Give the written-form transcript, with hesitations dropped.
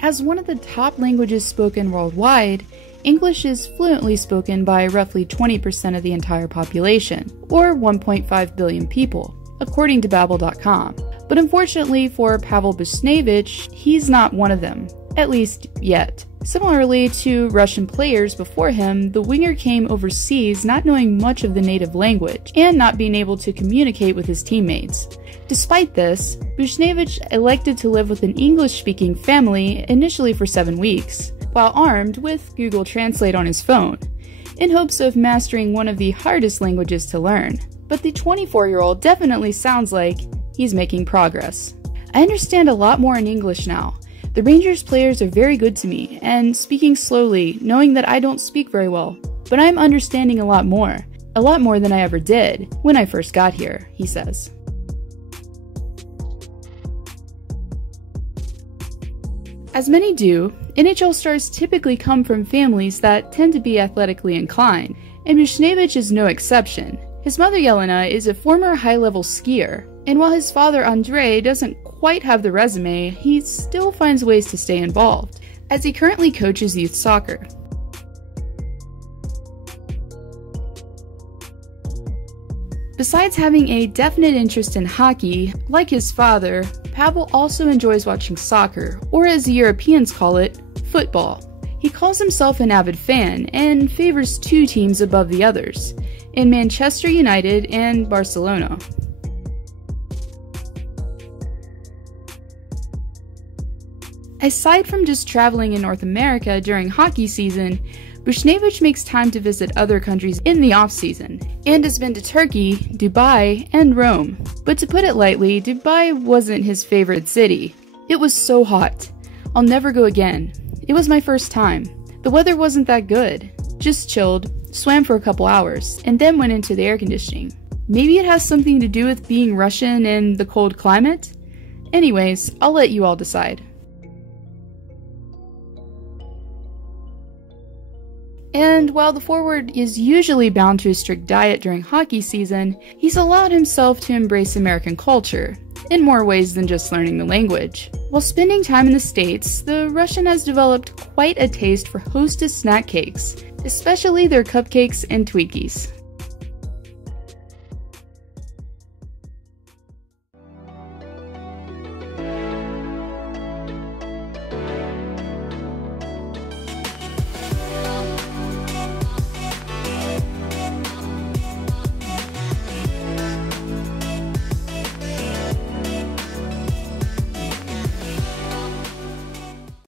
As one of the top languages spoken worldwide, English is fluently spoken by roughly 20% of the entire population, or 1.5 billion people, according to Babbel.com. But unfortunately for Pavel Buchnevich, he's not one of them, at least yet. Similarly to Russian players before him, the winger came overseas not knowing much of the native language, and not being able to communicate with his teammates. Despite this, Buchnevich elected to live with an English-speaking family initially for 7 weeks, while armed with Google Translate on his phone, in hopes of mastering one of the hardest languages to learn. But the 24-year-old definitely sounds like he's making progress. I understand a lot more in English now. The Rangers players are very good to me, and speaking slowly, knowing that I don't speak very well, but I'm understanding a lot more than I ever did when I first got here, he says. As many do, NHL stars typically come from families that tend to be athletically inclined, and Buchnevich is no exception. His mother Yelena is a former high-level skier, and while his father Andrei doesn't quite have the resume, he still finds ways to stay involved, as he currently coaches youth soccer. Besides having a definite interest in hockey, like his father, Pavel also enjoys watching soccer, or as the Europeans call it, football. He calls himself an avid fan, and favors 2 teams above the others, in Manchester United and Barcelona. Aside from just traveling in North America during hockey season, Buchnevich makes time to visit other countries in the off-season, and has been to Turkey, Dubai, and Rome. But to put it lightly, Dubai wasn't his favorite city. It was so hot. I'll never go again. It was my first time. The weather wasn't that good. Just chilled, swam for a couple hours, and then went into the air conditioning. Maybe it has something to do with being Russian and the cold climate? Anyways, I'll let you all decide. And while the forward is usually bound to a strict diet during hockey season, he's allowed himself to embrace American culture, in more ways than just learning the language. While spending time in the States, the Russian has developed quite a taste for Hostess snack cakes, especially their cupcakes and Twinkies.